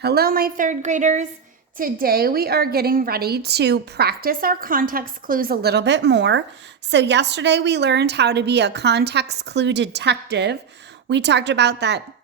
Hello, my third graders. Today we are getting ready to practice our context clues a little bit more. So yesterday we learned how to be a context clue detective. We talked about that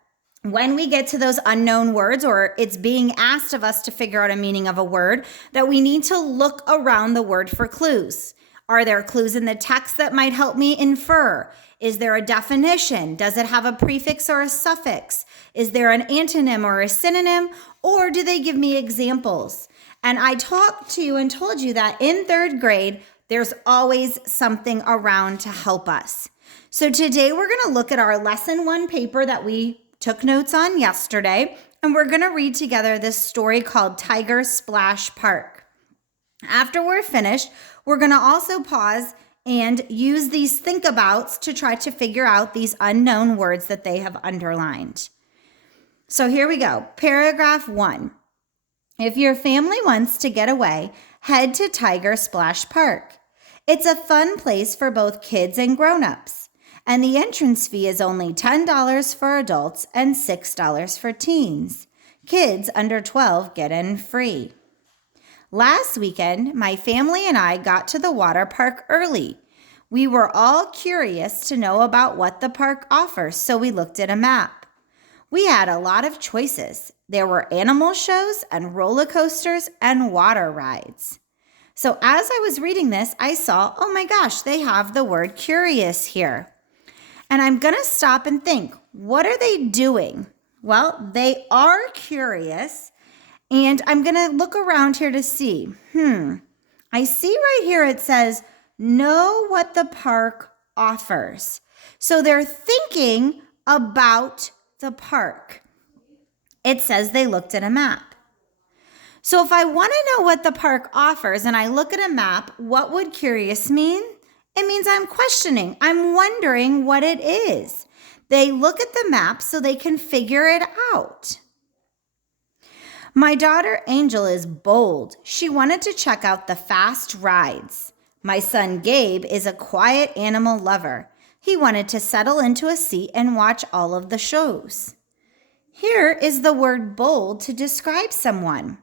when we get to those unknown words or it's being asked of us to figure out a meaning of a word, that we need to look around the word for clues. Are there clues in the text that might help me infer? Is there a definition? Does it have a prefix or a suffix? Is there an antonym or a synonym? Or do they give me examples? And I talked to you and told you that in third grade, there's always something around to help us. So today we're going to look at our lesson 1 paper that we took notes on yesterday, and we're going to read together this story called Tiger Splash Park. After we're finished, we're going to also pause and use these think abouts to try to figure out these unknown words that they have underlined. So here we go. Paragraph 1. If your family wants to get away, head to Tiger Splash Park. It's a fun place for both kids and grown-ups, and the entrance fee is only $10 for adults and $6 for teens. Kids under 12 get in free. Last weekend, my family and I got to the water park early. We were all curious to know about what the park offers, so we looked at a map. We had a lot of choices. There were animal shows and roller coasters and water rides. So as I was reading this, I saw, oh my gosh, they have the word curious here. And I'm going to stop and think, what are they doing? Well, they are curious. And I'm going to look around here to see. I see right here it says, know what the park offers. So they're thinking about the park. It says they looked at a map. So if I want to know what the park offers and I look at a map, what would curious mean? It means I'm questioning. I'm wondering what it is. They look at the map so they can figure it out. My daughter Angel is bold. She wanted to check out the fast rides. My son Gabe is a quiet animal lover. He wanted to settle into a seat and watch all of the shows. Here is the word bold to describe someone.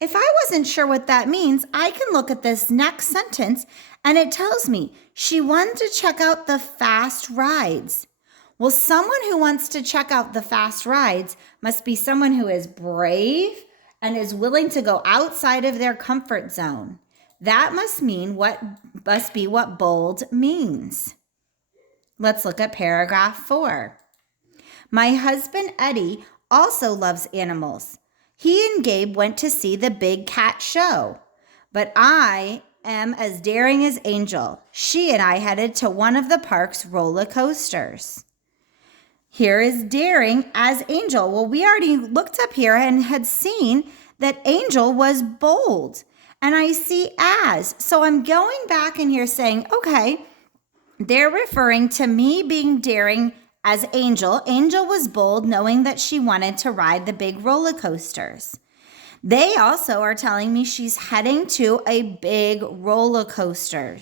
If I wasn't sure what that means, I can look at this next sentence and it tells me she wanted to check out the fast rides. Well, someone who wants to check out the fast rides must be someone who is brave and is willing to go outside of their comfort zone. That must be what bold means. Let's look at paragraph 4. My husband Eddie also loves animals. He and Gabe went to see the big cat show, but I am as daring as Angel. She and I headed to one of the park's roller coasters. Here is daring as Angel. Well, we already looked up here and had seen that Angel was bold. And I see as. So I'm going back in here saying, okay, they're referring to me being daring as Angel. Angel was bold knowing that she wanted to ride the big roller coasters. They also are telling me she's heading to a big roller coaster.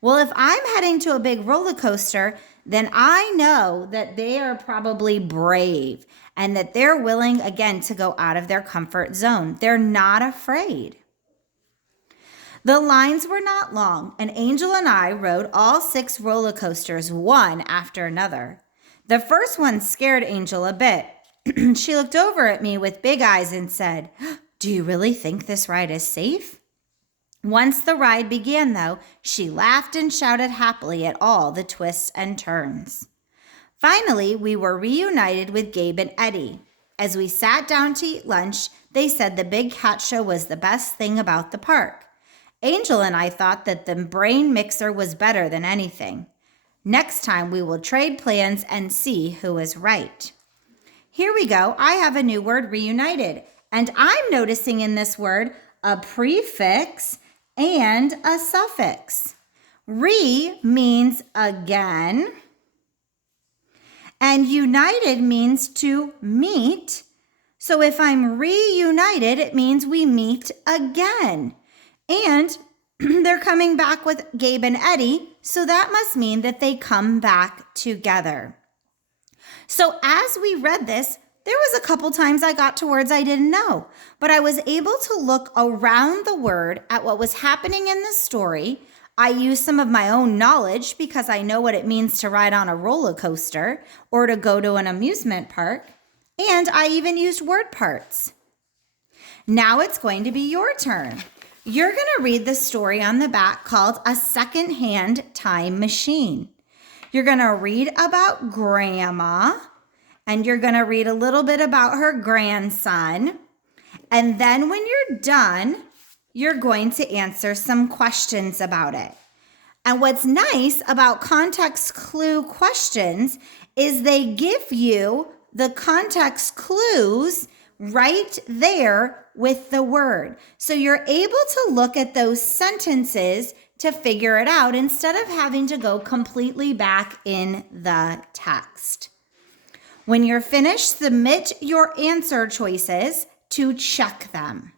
Well, if I'm heading to a big roller coaster, then I know that they are probably brave and that they're willing, again, to go out of their comfort zone. They're not afraid. The lines were not long, and Angel and I rode all 6 roller coasters, one after another. The first one scared Angel a bit. She looked over at me with big eyes and said, "Do you really think this ride is safe?" Once the ride began, though, she laughed and shouted happily at all the twists and turns. Finally, we were reunited with Gabe and Eddie. As we sat down to eat lunch, they said the big cat show was the best thing about the park. Angel and I thought that the brain mixer was better than anything. Next time, we will trade plans and see who is right. Here we go. I have a new word, reunited. And I'm noticing in this word a prefix and a suffix. Re means again, and united means to meet. So if I'm reunited, it means we meet again. And they're coming back with Gabe and Eddie, so that must mean that they come back together. So as we read this, There was a couple times I got to words I didn't know, but I was able to look around the word at what was happening in the story. I used some of my own knowledge because I know what it means to ride on a roller coaster or to go to an amusement park, and I even used word parts. Now it's going to be your turn. You're going to read the story on the back called A Secondhand Time Machine. You're going to read about Grandma, and you're going to read a little bit about her grandson. And then when you're done, you're going to answer some questions about it. And what's nice about context clue questions is they give you the context clues right there with the word. So you're able to look at those sentences to figure it out instead of having to go completely back in the text. When you're finished, submit your answer choices to check them.